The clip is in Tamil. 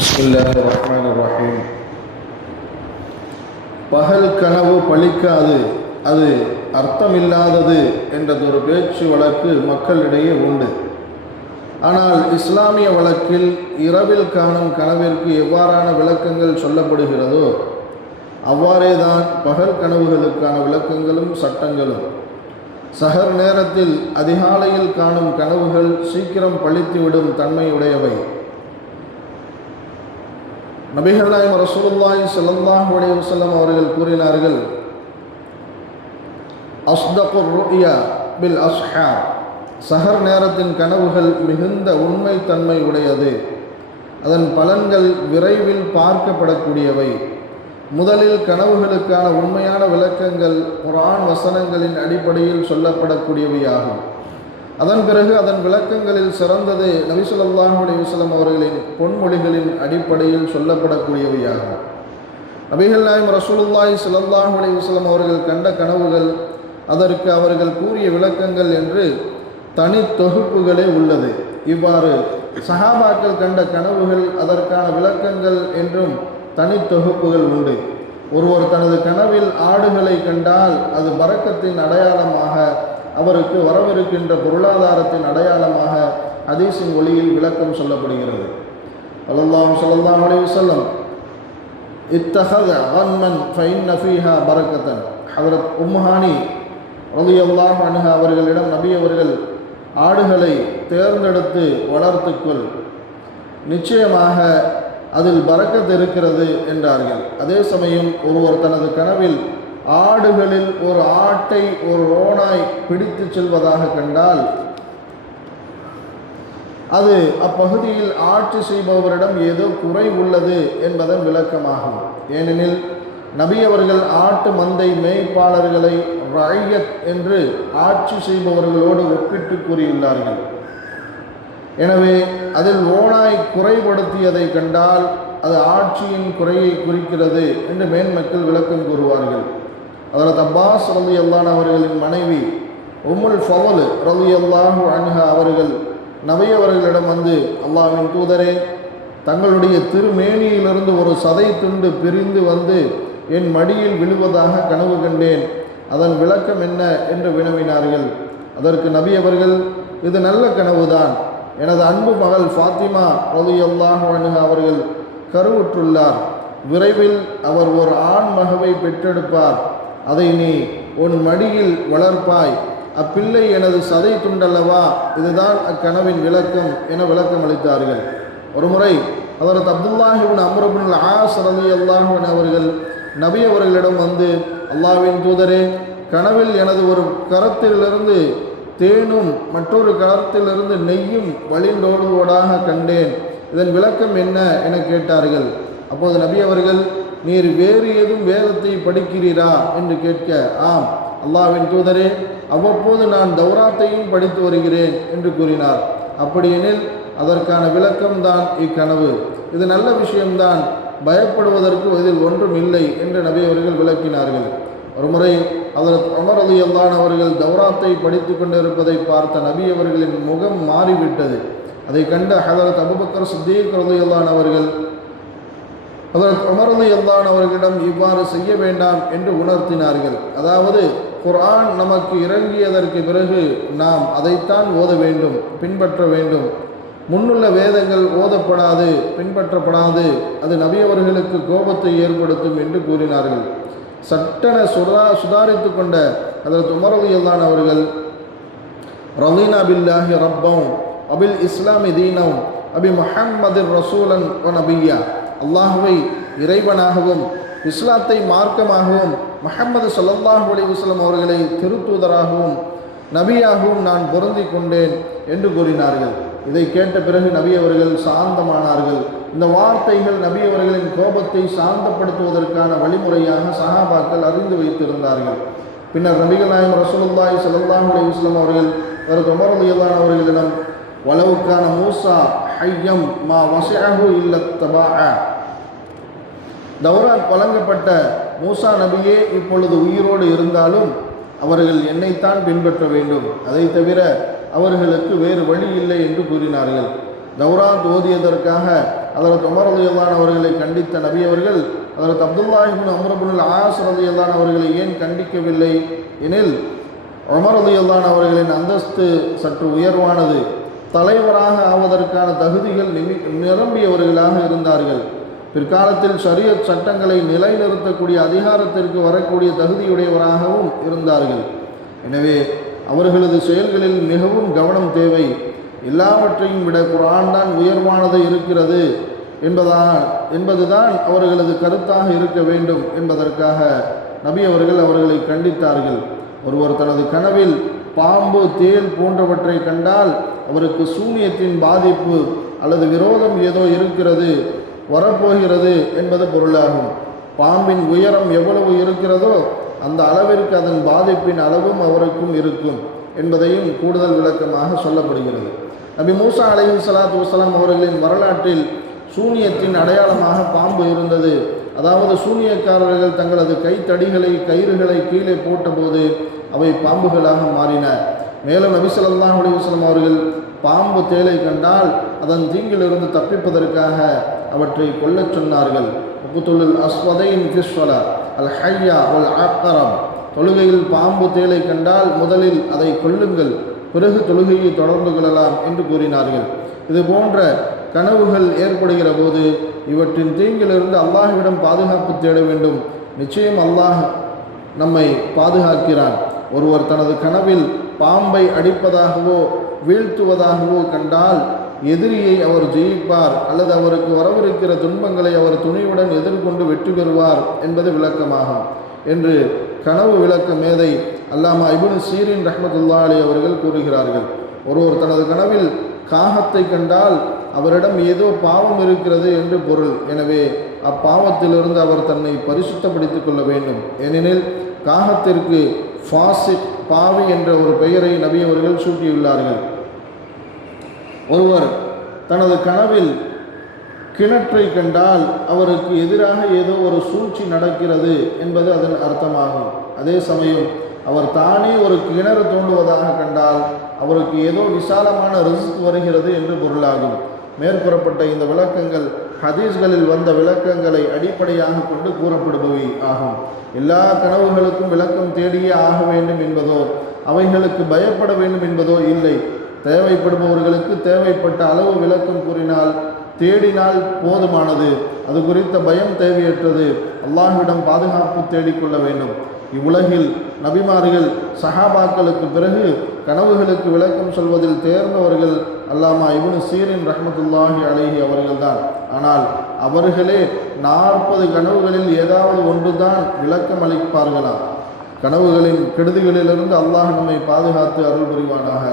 பிஸ்மில்லாஹிர்ரஹ்மானிர்ரஹீம். பகல் கனவு பலிக்காது, அது அர்த்தமில்லாதது என்றதொரு பேச்சு வழக்கு மக்களிடையே உண்டு. ஆனால் இஸ்லாமிய வழக்கில் இரவில் காணும் கனவிற்கு எவ்வாறான விளக்கங்கள் சொல்லப்படுகிறதோ அவ்வாறேதான் பகல் கனவுகளுக்கான விளக்கங்களும் சட்டங்களும். சஹர் நேரத்தில் அதிகாலையில் காணும் கனவுகள் சீக்கிரம் பழித்துவிடும் தன்மையுடையவை. நபிகள் நாயகம் ரசூலுல்லாஹி ஸல்லல்லாஹு அலைஹி வஸல்லம் அவர்கள் கூறினார்கள், அஸ்தகுர் ருயா பில் அஸ்ஹார். சஹர் நேரத்தின் கனவுகள் மிகுந்த உண்மை தன்மை உடையது. அதன் பலன்கள் விரைவில் பார்க்கப்படக்கூடியவை. முதலில் கனவுகளுக்கான உண்மையான விளக்கங்கள் குர்ஆன் வசனங்களின் அடிப்படையில் சொல்லப்படக்கூடியவையாகும். அதன் பிறகு அதன் விளக்கங்களில் சிறந்தது நபி ஸல்லல்லாஹு அலைஹி வஸல்லம் அவர்களின் பொன்மொழிகளின் அடிப்படையில் சொல்லப்படக்கூடியவையாகும். நபிகள் நாயகம் ரசூலுல்லாஹி ஸல்லல்லாஹு அலைஹி வஸல்லம் அவர்கள் கண்ட கனவுகள், அதற்கு அவர்கள் கூறிய விளக்கங்கள் என்று தனி தொகுப்புகளே உள்ளது. இவ்வாறு சஹாபாக்கள் கண்ட கனவுகள், அதற்கான விளக்கங்கள் என்றும் தனி தொகுப்புகள் உண்டு. ஒருவர் தனது கனவில் ஆடுகளை கண்டால் அது பரக்கத்தின் அடையாளமாக, அவருக்கு வரவிருக்கின்ற பொருளாதாரத்தின் அடையாளமாக ஹதீஸின் ஒளியில் விளக்கம் சொல்லப்படுகிறது. ஸல்லல்லாஹு அலைஹி வஸல்லம் இத்தஹத கன்மன் ஃபஇன்ன ஃபீஹா பரக்கத்தன். ஹஜ்ரத் உம்முஹானி ரலியல்லாஹு அன்ஹா அவர்களிடம் நபி அவர்கள், ஆடுகளை தேர்ந்தெடுத்து வளர்த்துக்கொள், நிச்சயமாக அதில் பரக்கத் இருக்கிறது என்றார்கள். அதே சமயம் ஒருவர் தனது கனவில் ஆடுகளில் ஒரு ஆட்டை ஒரு ஓனாய் பிடித்து செல்வதாக கண்டால் அது அப்பகுதியில் ஆட்சி செய்பவரிடம் ஏதோ குறை உள்ளது என்பதன் விளக்கமாகும். ஏனெனில் நபி அவர்கள் ஆட்டு மந்தை மேய்ப்பாளர்களை ரஅய்யத் என்று ஆட்சி செய்பவர்களோடு ஒப்பிட்டு கூறியுள்ளார்கள். எனவே அதில் ஓனாய் குறைபடுத்தியதை கண்டால் அது ஆட்சியின் குறையை குறிக்கிறது என்று மேன்மக்கள் விளக்கம் கூறுவார்கள். ஹஜ்ரத் அப்பாஸ் ரலியல்லாஹு அவர்களின் மனைவி உம்முல் ஃபضல் ரலியல்லாஹு அன்ஹா அவர்கள் நபி அவர்களிடம் வந்து, அல்லாஹ்வின் தூதரே, தங்களுடைய திருமேனியிலிருந்து ஒரு சதை துண்டு பிரிந்து வந்து என் மடியில் விழுவதாக கனவு கண்டேன், அதன் விளக்கம் என்ன என்று வினவினார்கள். அதற்கு நபி அவர்கள், இது நல்ல கனவுதான். எனது அன்பு மகள் ஃபாத்திமா ரலியல்லாஹு அன்ஹா அவர்கள் கருவுற்றுள்ளார். விரைவில் அவர் ஒரு ஆண் மகவை பெற்றெடுப்பார். அதை நீ உன் மடியில் வளர்ப்பாய். அப்பிள்ளை எனது சதை துண்டல்லவா, இதுதான் அக்கனவின் விளக்கம் என விளக்கம் அளித்தார்கள். ஒருமுறை ஹஜ்ரத் அப்துல்லாஹ் இப்னு அம்ர் இப்னு ஆஸ் ரலியல்லாஹு அன்ஹு அவர்கள் நபி அவர்களிடம் வந்து, அல்லாஹ்வின் தூதரே, கனவில் எனது ஒரு கரத்திலிருந்து தேனும் மற்றொரு கரத்திலிருந்து நெய்யும் வழிந்தோடுவதாக கண்டேன், இதன் விளக்கம் என்ன என கேட்டார்கள். அப்போது நபி அவர்கள், நீர் வேறு ஏதும் வேதத்தை படிக்கிறீரா என்று கேட்க, ஆம் அல்லாஹ்வின் தூதரே, அவ்வப்போது நான் தௌராத்தையும் படித்து வருகிறேன் என்று கூறினார். அப்படியெனில் அதற்கான விளக்கம்தான் இக்கனவு. இது நல்ல விஷயம்தான், பயப்படுவதற்கு இதில் ஒன்றும் இல்லை என்று நபி அவர்கள் விளக்கினார்கள். ஒருமுறை ஹஜ்ரத் உமர் ரலியல்லாஹு அவர்கள் தௌராத்தை படித்து கொண்டிருப்பதை பார்த்த நபி அவர்களின் முகம் மாறிவிட்டது. அதை கண்ட ஹஜ்ரத் அபூபக்கர் சித்தீக் ரலியல்லாஹு அவர்கள் ஹஜ்ரத் உமர் ரலியல்லாஹு அவர்களிடம் இவ்வாறு செய்ய வேண்டாம் என்று உணர்த்தினார்கள். அதாவது, குர்ஆன் நமக்கு இறங்கியதற்கு பிறகு நாம் அதைத்தான் ஓத வேண்டும், பின்பற்ற வேண்டும். முன்னுள்ள வேதங்கள் ஓதப்படாது, பின்பற்றப்படாது, அது நபி அவர்களுக்கு கோபத்தை ஏற்படுத்தும் என்று கூறினார்கள். சட்டென சுதாரித்து கொண்ட ஹஜ்ரத் உமர் ரலியல்லாஹு அவர்கள், ரலீனா பில்லாஹி ரப்பம் அபில் இஸ்லாமி தீனம் அபி முஹம்மதிர் ரசூலன் வ நபியா. அல்லாஹுவை இறைவனாகவும் இஸ்லாத்தை மார்க்கமாகவும் முஹம்மது ஸல்லல்லாஹு அலைஹி வஸல்லம் அவர்களை திருத்தூதராகவும் நபியாகவும் நான் பொருந்தி கொண்டேன் என்று கூறினார்கள். இதை கேட்ட பிறகு நபி அவர்கள் சாந்தமானார்கள். இந்த வார்த்தைகள் நபி அவர்களின் கோபத்தை சாந்தப்படுத்துவதற்கான வழிமுறையாக சஹாபாக்கள் அறிந்து வைத்திருந்தார்கள். பின்னர் நபிகள் நாயகம் ரசூலுல்லாஹி ஸல்லல்லாஹு அலைஹி வஸல்லம் அவர்கள் ஹஜ்ரத் உமர் ரலியல்லாஹு அவர்களிடம், வலவுக்கான மூசா ஹய்யம் மா வஸஅஹு இல்ல தபாஅ. தௌராத் வழங்கப்பட்ட மூசா நபியே இப்பொழுது உயிரோடு இருந்தாலும் அவர்கள் என்னைத்தான் பின்பற்ற வேண்டும், அதை தவிர அவர்களுக்கு வேறு வழி இல்லை என்று கூறினார்கள். தௌராத் ஓதியதற்காக ஹதரத் உமர் ரலியல்லாஹு அவர்களை கண்டித்த நபி அவர்கள் ஹதரத் அப்துல்லாஹ் இப்னு அம்ர் இப்னுல் ஆஸ் ரலியல்லாஹு அவர்களை ஏன் கண்டிக்கவில்லை எனில், உமர் ரலியல்லாஹு அவர்களின் அந்தஸ்து சற்று உயர்வானது, தலைவராக ஆவதற்கான தகுதிகள் நிரம்பியவர்களாக இருந்தார்கள். பிற்காலத்தில் ஷரியத் சட்டங்களை நிலைநிறுத்தக்கூடிய அதிகாரத்திற்கு வரக்கூடிய தகுதியுடையவராகவும் இருந்தார்கள். எனவே அவர்களது செயல்களில் மிகவும் கவனம் தேவை. எல்லாவற்றையும் விட குர்ஆன் தான் உயர்வானது இருக்கிறது என்பதுதான் அவர்களது கருத்தாக இருக்க வேண்டும் என்பதற்காக நபி அவர்கள் அவர்களை கண்டித்தார்கள். ஒருவர் தனது கனவில் பாம்பு, தேள் போன்றவற்றை கண்டால் அவருக்கு சூனியத்தின் பாதிப்பு அல்லது விரோதம் ஏதோ இருக்கிறது, வரப்போகிறது என்பது பொருளாகும். பாம்பின் உயரம் எவ்வளவு இருக்கிறதோ அந்த அளவிற்கு அதன் பாதிப்பின் அளவும் அவருக்கும் இருக்கும் என்பதையும் கூடுதல் விளக்கமாக சொல்லப்படுகிறது. நபி மூசா அலைஹிஸ்ஸலாத்து வஸ்ஸலாம் அவர்களின் வரலாற்றில் சூனியத்தின் அடையாளமாக பாம்பு இருந்தது. அதாவது சூனியக்காரர்கள் தங்களது கைத்தடிகளை, கயிறுகளை கீழே போட்டபோது அவை பாம்புகளாக மாறின. மேலும் நபி ஸல்லல்லாஹு அலைஹி வஸல்லம் அவர்கள் பாம்பு, தேளை கண்டால் அதன் தீங்கிலிருந்து தப்பிப்பதற்காக அவற்றை கொல்லச் சொன்னார்கள். உக்துலுல் அஸ்வதைன் ஃபிஸ்ஸலா அல் ஹய்யா வல் அக்ரப். தொழுகையில் பாம்பு, தேளை கண்டால் முதலில் அதை கொல்லுங்கள், பிறகு தொழுகையை தொடர்ந்து கொள்ளலாம் என்று கூறினார்கள். இது போன்ற கனவுகள் ஏற்படுகிற போது இவற்றின் தீங்கிலிருந்து அல்லாஹ்விடம் பாதுகாப்பு தேட வேண்டும். நிச்சயம் அல்லாஹ் நம்மை பாதுகாக்கிறான். ஒருவர் தனது கனவில் பாம்பை அடிப்பதாகவோ வீழ்த்துவதாகவோ கண்டால் எதிரியை அவர் ஜெயிப்பார் அல்லது அவருக்கு வரவிருக்கிற துன்பங்களை அவர் துணிவுடன் எதிர்கொண்டு வெற்றி பெறுவார் என்பது விளக்கமாகும் என்று கனவு விளக்க மேதை அல்லாமா இப்னு சீரின் ரஹ்மத்துல்லாஹி அலைஹி அவர்கள் கூறுகிறார்கள். ஒருவர் தனது கனவில் காகத்தை கண்டால் அவரிடம் ஏதோ பாவம் இருக்கிறது என்று பொருள். எனவே அப்பாவத்திலிருந்து அவர் தன்னை பரிசுத்தப்படுத்திக் கொள்ள வேண்டும். ஏனெனில் காகத்திற்கு ஃபாசிக், பாவி என்ற ஒரு பெயரை நபி அவர்கள் சூட்டியுள்ளார்கள். ஒருவர் தனது கனவில் கிணற்றை கண்டால் அவருக்கு எதிராக ஏதோ ஒரு சூழ்ச்சி நடக்கிறது என்பது அதன் அர்த்தமாகும். அதே சமயம் அவர் தானே ஒரு கிணறு தோண்டுவதாக கண்டால் அவருக்கு ஏதோ விசாலமான ரிஸ்க் வருகிறது என்று பொருளாகும். மேற்கூறப்பட்ட இந்த விளக்கங்கள் ஹதீஸ்களில் வந்த விளக்கங்களை அடிப்படையாக கொண்டு கூறப்படுபவை ஆகும். எல்லா கனவுகளுக்கும் விளக்கம் தேடியே ஆக வேண்டும் என்பதோ அவைகளுக்கு பயப்பட வேண்டும் என்பதோ இல்லை. தேவைப்படுபவர்களுக்கு தேவைப்பட்ட அளவு விளக்கம் கூறினால் தேடினால் போதுமானது. அது குறித்த பயம் தேவையற்றது. அல்லாஹ்விடம் பாதுகாப்பு தேடிக்கொள்ள வேண்டும். இவ்வுலகில் நபிமார்கள், சஹாபாக்களுக்கு பிறகு கனவுகளுக்கு விளக்கம் சொல்வதில் தேர்ந்தவர்கள் அல்லாமா இப்னு சீரின் ரஹ்மத்துல்லாஹி அலைஹி அவர்கள்தான். ஆனால் அவர்களே 40 கனவுகளில் ஏதாவது ஒன்றுதான் விளக்கம் அளிப்பார்களாம். கனவுகளின் கெடுதிகளிலிருந்து அல்லாஹ் நம்மை பாதுகாத்து அருள் புரிவானாக.